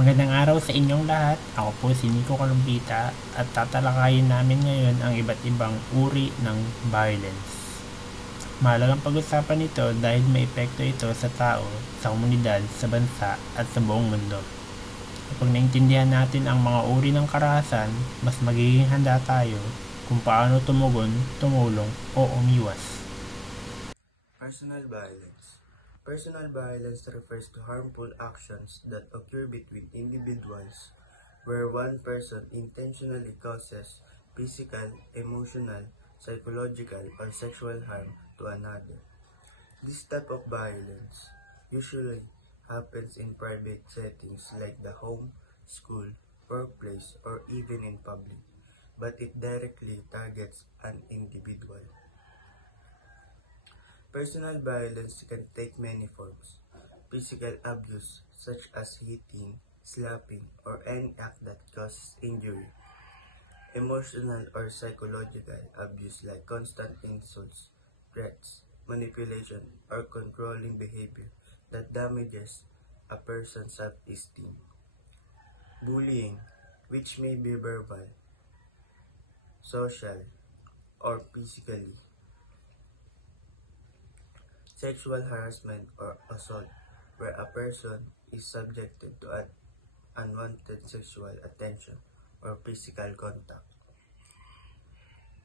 Magandang araw sa inyong lahat. Ako po si Nico Columbita at tatalakayin namin ngayon ang iba't ibang uri ng violence. Mahalagang pag-usapan ito dahil may epekto ito sa tao, sa komunidad, sa bansa at sa buong mundo. Kapag naintindihan natin ang mga uri ng karahasan, mas magiging handa tayo kung paano tumugon, tumulong o umiwas. Personal violence. Personal violence refers to harmful actions that occur between individuals where one person intentionally causes physical, emotional, psychological, or sexual harm to another. This type of violence usually happens in private settings like the home, school, workplace, or even in public, but it directly targets an individual. Personal violence can take many forms. Physical abuse, such as hitting, slapping, or any act that causes injury. Emotional or psychological abuse like constant insults, threats, manipulation, or controlling behavior that damages a person's self-esteem. Bullying, which may be verbal, social, or physically. Sexual harassment or assault, where a person is subjected to unwanted sexual attention or physical contact.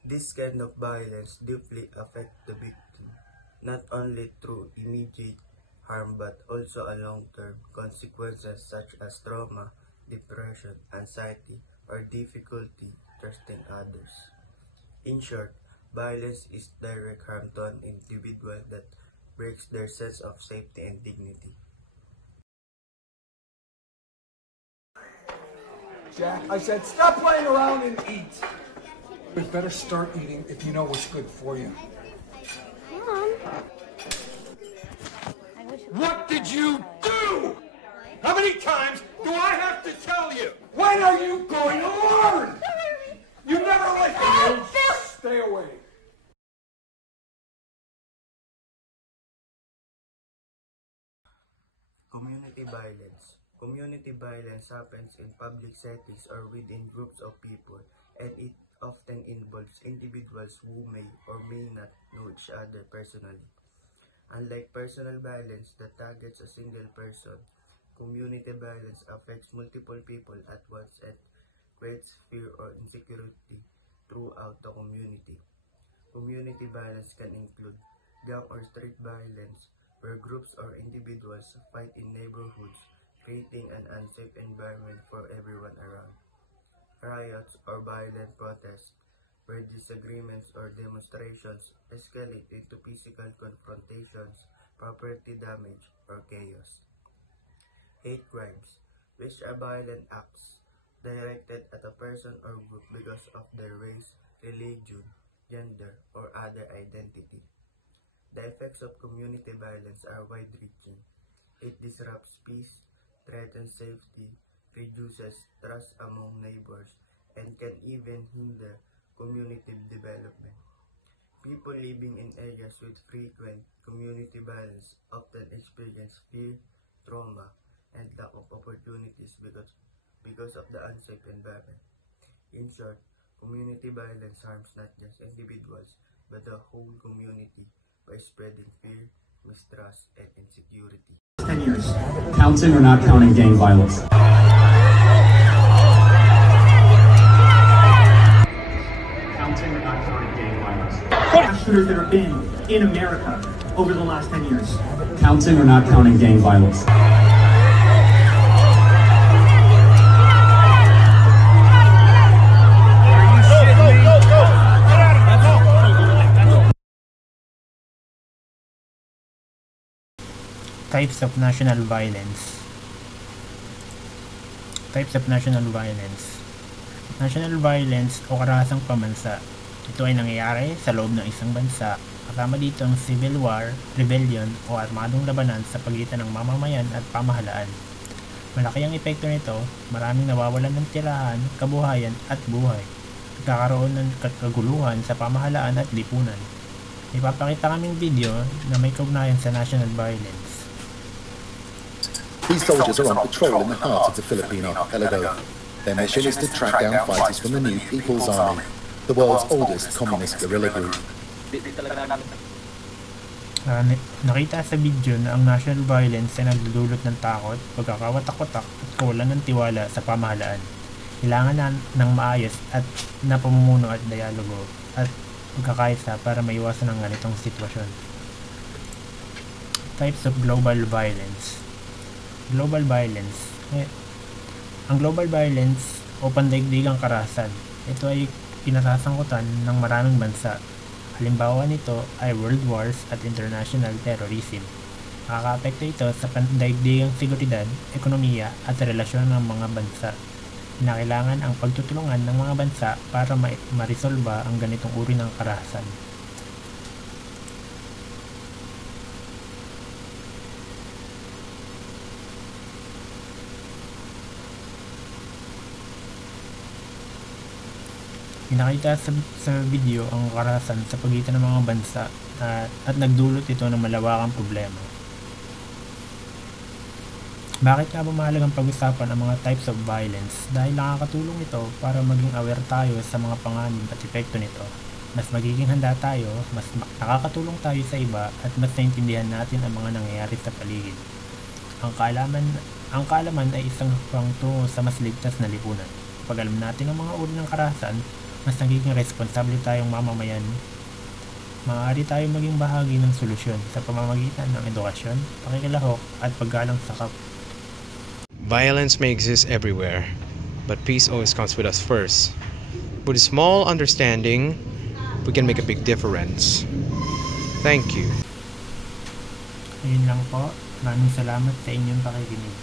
This kind of violence deeply affects the victim, not only through immediate harm but also a long-term consequences such as trauma, depression, anxiety, or difficulty trusting others. In short, violence is direct harm to an individual that breaks their sense of safety and dignity. Jack, I said stop playing around and eat. You better start eating if you know what's good for you. Mom. What did you do? How many times do I have to tell you? When are you going to learn? You never listen. Stay away. Community violence. Community violence happens in public settings or within groups of people, and it often involves individuals who may or may not know each other personally. Unlike personal violence that targets a single person, community violence affects multiple people at once and creates fear or insecurity throughout the community. Community violence can include gang or street violence, where groups or individuals fight in neighborhoods, creating an unsafe environment for everyone around. Riots or violent protests, where disagreements or demonstrations escalate into physical confrontations, property damage, or chaos. Hate crimes, which are violent acts directed at a person or group because of their race, religion, gender, or other identity. The effects of community violence are wide-reaching. It disrupts peace, threatens safety, reduces trust among neighbors, and can even hinder community development. People living in areas with frequent community violence often experience fear, trauma, and lack of opportunities because of the unsafe environment. In short, community violence harms not just individuals, but the whole community by spreading fear, mistrust, and insecurity. 10 years. Counting or not counting gang violence? Counting or not counting gang violence? Shooters that have been in America over the last 10 years. Counting or not counting gang violence? Types of national violence. Types of national violence. National violence o karahasang pambansa. Ito ay nangyayari sa loob ng isang bansa. Kasama dito ang civil war, rebellion o armadong labanan sa pagitan ng mamamayan at pamahalaan. Malaki ang epekto nito, maraming nawawalan ng tirahan, kabuhayan at buhay. Nagkakaroon ng kaguluhan sa pamahalaan at lipunan. Ipapakita kaming video na may kaugnayan sa national violence. These soldiers are on patrol in the heart of the Philippine archipelago. Their mission is to track down fighters from the New People's Army, the world's oldest communist guerrilla group. Nakita sa video na ang national violence ay nagdudulot ng takot, pagkakawatak-watak at kawalan ng tiwala sa pamahalaan. Kailangan ng maayos at na pamumuno at dialogo at pagkakaisa para maiwasan ang ganitong sitwasyon. Types of global violence. Global violence. Ang global violence o pandaigdigang karahasan. Ito ay pinasasangkutan ng maraming bansa. Halimbawa nito ay world wars at international terrorism. Nakakaapekto ito sa pandaigdigang seguridad, ekonomiya at relasyon ng mga bansa. Kinakailangan ang pagtutulungan ng mga bansa para marisolba ang ganitong uri ng karahasan. Pinakita sa video ang karahasan sa pagitan ng mga bansa at nagdulot ito ng malawakang problema. Bakit nga ba mahalagang pag-usapan ang mga types of violence? Dahil nakakatulong ito para maging aware tayo sa mga panganib at epekto nito. Mas magiging handa tayo, mas nakakatulong tayo sa iba at mas naintindihan natin ang mga nangyayari sa paligid. Ang kaalaman ay isang hakbang tungo sa mas ligtas na lipunan. Pag alam natin ang mga uri ng karahasan, mas nagiging responsable tayong mamamayan. Maaari tayong maging bahagi ng solusyon sa pamamagitan ng edukasyon, pakikilahok at paggalang sa kapwa. Violence may exist everywhere, but peace always comes with us first. With a small understanding, we can make a big difference. Thank you. Ayun lang po. Maraming salamat sa inyong pakikinig.